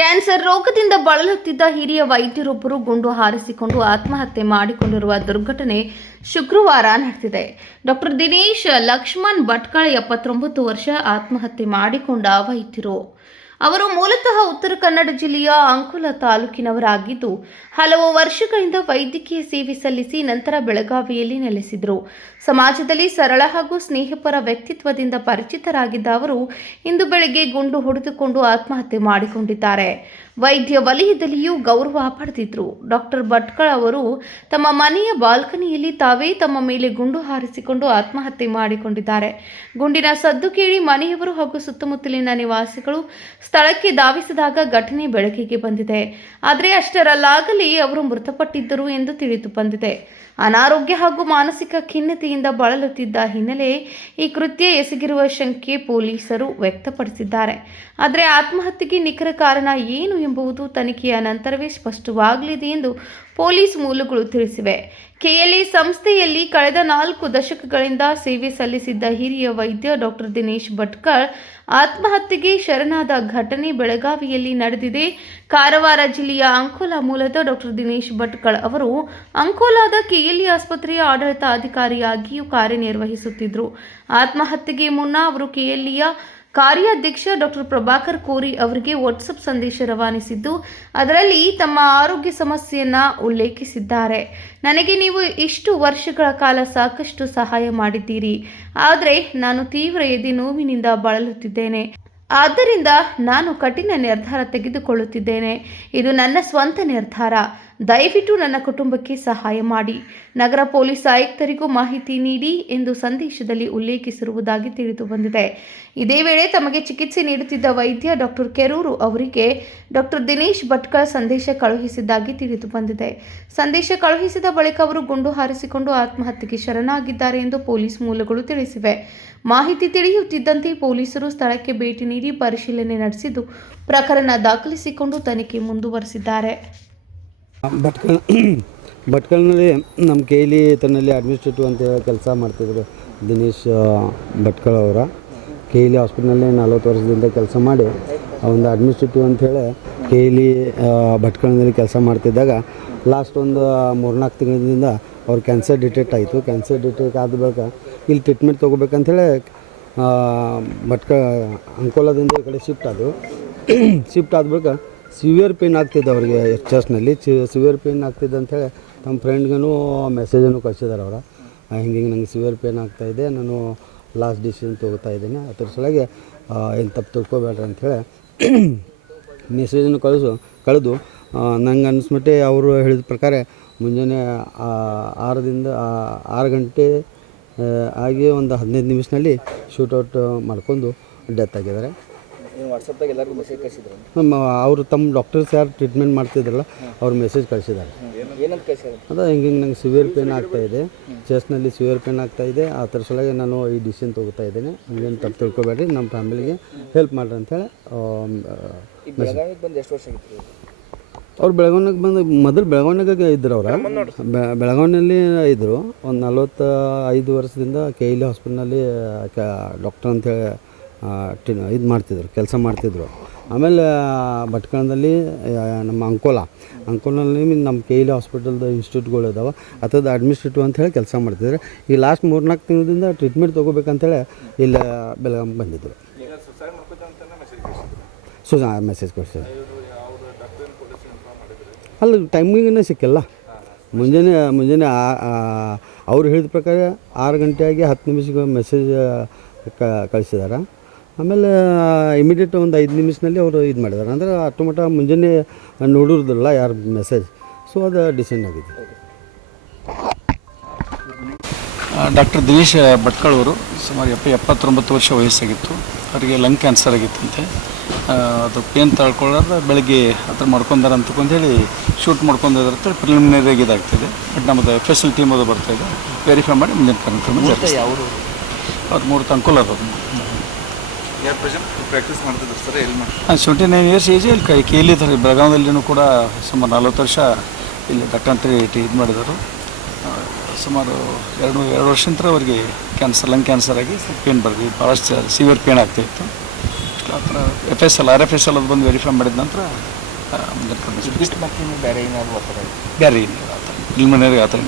Cancer ರೋಗದಿಂದ ಬಳಲುತ್ತಿದ್ದ ಹಿರಿಯ ವೈದ್ಯರೊಬ್ಬರು ಗುಂಡು ಹಾರಿಸಿಕೊಂಡು ಆತ್ಮಹತ್ಯೆ ಮಾಡಿಕೊಂಡಿರುವ ದುರ್ಘಟನೆ ಶುಕ್ರವಾರ ನಡೆದಿದೆ. ಡಾಕ್ಟರ್ ದಿನೇಶ್ ಲಕ್ಷ್ಮಣ್ ಭಟ್ಕಳ 79 ವರ್ಷ ಆತ್ಮಹತ್ಯೆ ಮಾಡಿಕೊಂಡ ವೈದ್ಯರು. ಅವರು ಮೂಲತಃ ಉತ್ತರ ಕನ್ನಡ ಜಿಲ್ಲೆಯ ಅಂಕೋಲಾ ತಾಲೂಕಿನವರಾಗಿದ್ದು ಹಲವು ವರ್ಷಗಳಿಂದ ವೈದ್ಯಕೀಯ ಸೇವೆ ಸಲ್ಲಿಸಿ ನಂತರ ಬೆಳಗಾವಿಯಲ್ಲಿ ನೆಲೆಸಿದರು. ಸಮಾಜದಲ್ಲಿ ಸರಳ ಹಾಗೂ ಸ್ನೇಹಪರ ವ್ಯಕ್ತಿತ್ವದಿಂದ ಪರಿಚಿತರಾಗಿದ್ದ ಅವರು ಇಂದು ಬೆಳಗ್ಗೆ ಗುಂಡು ಹೊಡೆದುಕೊಂಡು ಆತ್ಮಹತ್ಯೆ ಮಾಡಿಕೊಂಡಿದ್ದಾರೆ. ವೈದ್ಯ ವಲಯದಲ್ಲಿಯೂ ಗೌರವ ಪಡೆದಿದ್ದರು. ಡಾಕ್ಟರ್ ಭಟ್ಕಳ ಅವರು ತಮ್ಮ ಮನೆಯ ಬಾಲ್ಕನಿಯಲ್ಲಿ ತಾವೇ ತಮ್ಮ ಮೇಲೆ ಗುಂಡು ಹಾರಿಸಿಕೊಂಡು ಆತ್ಮಹತ್ಯೆ ಮಾಡಿಕೊಂಡಿದ್ದಾರೆ. ಗುಂಡಿನ ಸದ್ದು ಕೇಳಿ ಮನೆಯವರು ಹಾಗೂ ಸುತ್ತಮುತ್ತಲಿನ ನಿವಾಸಿಗಳು ಸ್ಥಳಕ್ಕೆ ಧಾವಿಸಿದಾಗ ಘಟನೆ ಬೆಳಕಿಗೆ ಬಂದಿದೆ. ಆದರೆ ಅಷ್ಟರಲ್ಲಾಗಲೇ ಅವರು ಮೃತಪಟ್ಟಿದ್ದರು ಎಂದು ತಿಳಿದು ಬಂದಿದೆ. ಅನಾರೋಗ್ಯ ಹಾಗೂ ಮಾನಸಿಕ ಖಿನ್ನತೆಯಿಂದ ಬಳಲುತ್ತಿದ್ದ ಹಿನ್ನೆಲೆ ಈ ಕೃತ್ಯ ಎಸಗಿರುವ ಶಂಕೆ ಪೊಲೀಸರು ವ್ಯಕ್ತಪಡಿಸಿದ್ದಾರೆ. ಆದರೆ ಆತ್ಮಹತ್ಯೆಗೆ ನಿಖರ ಕಾರಣ ಏನು ಎಂಬುದು ತನಿಖೆಯ ನಂತರವೇ ಸ್ಪಷ್ಟವಾಗಲಿದೆ ಎಂದು ಪೊಲೀಸ್ ಮೂಲಗಳು ತಿಳಿಸಿವೆ. ಕೆಎಲ್ಇ ಸಂಸ್ಥೆಯಲ್ಲಿ ಕಳೆದ 4 ದಶಕಗಳಿಂದ ಸೇವೆ ಸಲ್ಲಿಸಿದ್ದ ಹಿರಿಯ ವೈದ್ಯ ಡಾಕ್ಟರ್ ದಿನೇಶ್ ಭಟ್ಕಳ್ ಆತ್ಮಹತ್ಯೆಗೆ ಶರಣಾದ ಘಟನೆ ಬೆಳಗಾವಿಯಲ್ಲಿ ನಡೆದಿದೆ. ಕಾರವಾರ ಜಿಲ್ಲೆಯ ಅಂಕೋಲಾ ಮೂಲದ ಡಾಕ್ಟರ್ ದಿನೇಶ್ ಭಟ್ಕಳ್ ಅವರು ಅಂಕೋಲಾದ ಕೆಎಲ್ಇ ಆಸ್ಪತ್ರೆಯ ಆಡಳಿತಾಧಿಕಾರಿಯಾಗಿಯೂ ಕಾರ್ಯನಿರ್ವಹಿಸುತ್ತಿದ್ದರು. ಆತ್ಮಹತ್ಯೆಗೆ ಮುನ್ನ ಅವರು ಕೆಎಲ್ಇಯ ಕಾರ್ಯಾಧ್ಯಕ್ಷ ಡಾಕ್ಟರ್ ಪ್ರಭಾಕರ್ ಕೋರಿ ಅವರಿಗೆ ವಾಟ್ಸಪ್ ಸಂದೇಶ ರವಾನಿಸಿದ್ದು ಅದರಲ್ಲಿ ತಮ್ಮ ಆರೋಗ್ಯ ಸಮಸ್ಯೆಯನ್ನು ಉಲ್ಲೇಖಿಸಿದ್ದಾರೆ. ನನಗೆ ನೀವು ಇಷ್ಟು ವರ್ಷಗಳ ಕಾಲ ಸಾಕಷ್ಟು ಸಹಾಯ ಮಾಡಿದ್ದೀರಿ. ಆದರೆ ನಾನು ತೀವ್ರ ಎದೆ ನೋವಿನಿಂದ ಬಳಲುತ್ತಿದ್ದೇನೆ. ಆದ್ದರಿಂದ ನಾನು ಕಠಿಣ ನಿರ್ಧಾರ ತೆಗೆದುಕೊಳ್ಳುತ್ತಿದ್ದೇನೆ. ಇದು ನನ್ನ ಸ್ವಂತ ನಿರ್ಧಾರ. ದಯವಿಟ್ಟು ನನ್ನ ಕುಟುಂಬಕ್ಕೆ ಸಹಾಯ ಮಾಡಿ. ನಗರ ಪೊಲೀಸ್ ಆಯುಕ್ತರಿಗೂ ಮಾಹಿತಿ ನೀಡಿ ಎಂದು ಸಂದೇಶದಲ್ಲಿ ಉಲ್ಲೇಖಿಸಿರುವುದಾಗಿ ತಿಳಿದು ಬಂದಿದೆ. ಇದೇ ವೇಳೆ ತಮಗೆ ಚಿಕಿತ್ಸೆ ನೀಡುತ್ತಿದ್ದ ವೈದ್ಯ ಡಾಕ್ಟರ್ ಕೆರೂರು ಅವರಿಗೆ ಡಾಕ್ಟರ್ ದಿನೇಶ್ ಭಟ್ಕಳ್ ಸಂದೇಶ ಕಳುಹಿಸಿದ್ದಾಗಿ ತಿಳಿದು ಬಂದಿದೆ. ಸಂದೇಶ ಕಳುಹಿಸಿದ ಬಳಿಕ ಅವರು ಗುಂಡು ಹಾರಿಸಿಕೊಂಡು ಆತ್ಮಹತ್ಯೆಗೆ ಶರಣಾಗಿದ್ದಾರೆ ಎಂದು ಪೊಲೀಸ್ ಮೂಲಗಳು ತಿಳಿಸಿವೆ. ಮಾಹಿತಿ ತಿಳಿಯುತ್ತಿದ್ದಂತೆ ಪೊಲೀಸರು ಸ್ಥಳಕ್ಕೆ ಭೇಟಿ ನೀಡಿ ಪರಿಶೀಲನೆ ನಡೆಸಿದ್ದು ಪ್ರಕರಣ ದಾಖಲಿಸಿಕೊಂಡು ತನಿಖೆ ಮುಂದುವರೆಸಿದ್ದಾರೆ. ಭಟ್ಕಳ್ನಲ್ಲಿ ನಮ್ಮ ಕೆಎಲ್ಇ ತನ್ನಲ್ಲಿ ಅಡ್ಮಿನಿಸ್ಟ್ರೇಟಿವ್ ಅಂತ ಕೆಲಸ ಮಾಡ್ತಿದ್ರು ದಿನೇಶ್ ಭಟ್ಕಳ್ ಅವರ. ಕೆಎಲ್ಇ ಹಾಸ್ಪಿಟಲ್ನಲ್ಲಿ 40 ವರ್ಷದಿಂದ ಕೆಲಸ ಮಾಡಿ ಒಂದು ಅಡ್ಮಿನಿಸ್ಟ್ರೇಟಿವ್ ಅಂಥೇಳಿ ಕೆಎಲ್ಇ ಭಟ್ಕಳ್ನಲ್ಲಿ ಕೆಲಸ ಮಾಡ್ತಿದ್ದಾಗ ಲಾಸ್ಟ್ ಒಂದು 3-4 ತಿಂಗಳಿಂದ ಅವ್ರು ಕ್ಯಾನ್ಸರ್ ಡಿಟೆಕ್ಟ್ ಆಯಿತು. ಕ್ಯಾನ್ಸರ್ ಡಿಟೆಕ್ಟ್ ಆದ ಬಳಿಕ ಇಲ್ಲಿ ಟ್ರೀಟ್ಮೆಂಟ್ ತೊಗೋಬೇಕಂಥೇಳಿ ಅಂಕೋಲಾದಿಂದ ಈ ಕಡೆ ಶಿಫ್ಟ್ ಆದ ಬಳಿಕ ಸಿವಿಯರ್ ಪೇನ್ ಆಗ್ತಿದ್ದೆ ಅವರಿಗೆ ಚೆಸ್ಟ್ನಲ್ಲಿ. ಸಿವಿಯರ್ ಪೇನ್ ಆಗ್ತಿದ್ದೆ ಅಂಥೇಳಿ ತಮ್ಮ ಫ್ರೆಂಡ್ಗೂ ಮೆಸೇಜನ್ನು ಕಳಿಸಿದ್ದಾರೆ ಅವರು. ಹಿಂಗೆ ನಂಗೆ ಸಿವಿಯರ್ ಪೇನ್ ಆಗ್ತಾಯಿದೆ, ನಾನು ಲಾಸ್ಟ್ ಡಿಸಿಷನ್ ತೊಗೋತಾ ಇದ್ದೀನಿ, ಅದ್ರ ಸಲುವಾಗಿ ಏನು ತಪ್ಪು ತಿಳ್ಕೊಬೇಡ್ರಿ ಅಂಥೇಳಿ ಮೆಸೇಜನ್ನು ಕಳೆದು ನಂಗೆ ಅನ್ನಿಸ್ಮಟ್ಟೆ ಅವರು ಹೇಳಿದ ಪ್ರಕಾರ ಮುಂಜಾನೆ 6 ಗಂಟೆ ಆಗಿ ಒಂದು 15 ನಿಮಿಷದಲ್ಲಿ ಶೂಟೌಟ್ ಮಾಡ್ಕೊಂಡು ಡೆತ್ ಆಗಿದ್ದಾರೆ. ವಾಟ್ಸಪ್ದಾಗ ಎಲ್ಲರಿಗೂ ಮೆಸೇಜ್ ಕಳಿಸಿದ್ರು. ಅವರು ತಮ್ಮ ಡಾಕ್ಟರ್ಸ್ ಯಾರು ಟ್ರೀಟ್ಮೆಂಟ್ ಮಾಡ್ತಿದ್ರಲ್ಲ ಅವ್ರು ಮೆಸೇಜ್ ಕಳಿಸಿದ್ದಾರೆ. ಏನಂತ ಕಳಿಸಿದ್ರು? ಅದು ಹಿಂಗೆ ನಂಗೆ ಸಿವಿಯರ್ ಪೇನ್ ಆಗ್ತಾಯಿದೆ, ಚೆಸ್ಟ್ನಲ್ಲಿ ಸಿವಿಯರ್ ಪೇನ್ ಆಗ್ತಾಯಿದೆ, ಆ ಥರ ಸಲುವಾಗಿ ನಾನು ಈ ಡಿಸಿಷನ್ ತೊಗೋತಾ ಇದ್ದೀನಿ, ಹಂಗೇನು ತಪ್ಪು ತಿಳ್ಕೊಬೇಡ್ರಿ, ನಮ್ಮ ಫ್ಯಾಮಿಲಿಗೆ ಹೆಲ್ಪ್ ಮಾಡಿರಿ ಅಂಥೇಳಿ ಬೆಳಗಾವಿಗೆ ಬಂದು ಎಷ್ಟು ವರ್ಷ ಆಗಿತ್ತು? ಅವ್ರು ಬೆಳಗಾವಿನಾಗ ಬಂದು ಮೊದಲು ಬೆಳಗಾವಿನಾಗ ಇದ್ದರು. ಅವರು ಬೆಳಗಾವಿನಲ್ಲಿ ಇದ್ದರು. ಒಂದು 45 ವರ್ಷದಿಂದ ಕೆಎಲ್ಇ ಹಾಸ್ಪಿಟಲ್ನಲ್ಲಿ ಡಾಕ್ಟರ್ ಅಂಥೇಳಿ ಇದು ಮಾಡ್ತಿದ್ರು, ಕೆಲಸ ಮಾಡ್ತಿದ್ರು. ಆಮೇಲೆ ಭಟ್ಕಳದಲ್ಲಿ ನಮ್ಮ ಅಂಕೋಲಾನಲ್ಲಿ ನಮ್ಮ ಕೆಎಲ್ಇ ಹಾಸ್ಪಿಟಲ್ದು ಇನ್ಸ್ಟಿಟ್ಯೂಟ್ಗಳು ಇದ್ದಾವೆ, ಅದ್ರದ್ದು ಅಡ್ಮಿನಿಸ್ಟ್ರೇಟಿವ್ ಅಂಥೇಳಿ ಕೆಲಸ ಮಾಡ್ತಿದ್ರು. ಈ ಲಾಸ್ಟ್ 3-4 ತಿಂಗಳಿಂದ ಟ್ರೀಟ್ಮೆಂಟ್ ತೊಗೋಬೇಕಂತೇಳಿ ಇಲ್ಲಿ ಬೆಳಗಾವಿ ಬಂದಿದ್ದರು. ಮೆಸೇಜ್ ಕಳಿಸಿದ್ರು. ಅಲ್ಲಿ ಟೈಮಿಂಗೇ ಸಿಕ್ಕಿಲ್ಲ. ಮುಂಜಾನೆ ಅವ್ರು ಹೇಳಿದ ಪ್ರಕಾರ 6 ಗಂಟೆಯಾಗಿ 10 ನಿಮಿಷಕ್ಕೆ ಮೆಸೇಜ್ ಕಳಿಸಿದ್ದಾರೆ. ಆಮೇಲೆ ಇಮಿಡಿಯೇಟ್ ಒಂದು 5 ನಿಮಿಷದಲ್ಲಿ ಅವರು ಇದು ಮಾಡಿದ್ದಾರೆ. ಅಂದರೆ ಅಷ್ಟಮಟ್ಟ ಮುಂಜಾನೆ ನೋಡಿರೋದಿಲ್ಲ ಯಾರು ಮೆಸೇಜ್, ಸೊ ಅದು ಡಿಸೈನ್ ಆಗಿದೆ. ಡಾಕ್ಟರ್ ದಿನೇಶ್ ಭಟ್ಕಳ್ ಅವರು ಸುಮಾರು 79 ವರ್ಷ ವಯಸ್ಸಾಗಿತ್ತು. ಅವರಿಗೆ ಲಂಗ್ ಕ್ಯಾನ್ಸರ್ ಆಗಿತ್ತಂತೆ. ಅದು ಪೇನ್ ತಳ್ಕೊಳ್ಳೋದು ಬೆಳಗ್ಗೆ ಹತ್ರ ಮಾಡ್ಕೊಂಡಾರ ಅಂತಂದೇಳಿ ಶೂಟ್ ಮಾಡ್ಕೊಂಡಿದ್ರಂತೆ ಪ್ರಿಲಿಮಿನರಿಯಾಗಿ ಇದಾಗ್ತಿದೆ. ಬಟ್ ನಮ್ಮದು FSL ಟೀಮ್ ಅದು ಬರ್ತಾಯಿದೆ, ವೆರಿಫೈ ಮಾಡಿ ಮುಂದಿನ ಕಾರ್ಯಕ್ರಮ. ಅವರು ಅವ್ರು 3 ಅಂಕೋಲರು. ಪ್ರಾಕ್ಟೀಸ್ ಮಾಡ್ತಿದ್ರು ಸರ್? ಎಲ್ಲಿ 79 ಇಯರ್ಸ್ ಏಜ್. ಇಲ್ಲಿ ಕೆಎಲ್ಇ ಇದ್ದಾರೆ ಬೆಳಗಾವಿಯಲ್ಲಿನೂ ಕೂಡ ಸುಮಾರು 40 ವರ್ಷ ಇಲ್ಲಿ ಡಾಕ್ಟರ್ ಇದು ಮಾಡಿದರು. ಸುಮಾರು 2 ವರ್ಷ ನಂತರ ಅವರಿಗೆ ಲಂಗ್ ಕ್ಯಾನ್ಸರ್ ಆಗಿ ಪೇನ್ ಬರ್ತೀವಿ, ಭಾಳಷ್ಟು ಸಿವಿಯರ್ ಪೇನ್ ಆಗ್ತಾಯಿತ್ತು. ಆ ಥರ FSL RFSL ಅದು ಬಂದು ವೆರಿಫೈ ಮಾಡಿದ ನಂತರ ಬಿಟ್ಟು ಮತ್ತೆ ನೀವು ಬೇರೆ ಏನಾದರೂ ಒತ್ತಡ ಬೇರೆ ಏನಿಲ್ಲ ಆ ಥರ ಪ್ರಿಲಿಮಿನರಿ ಆ ಥರ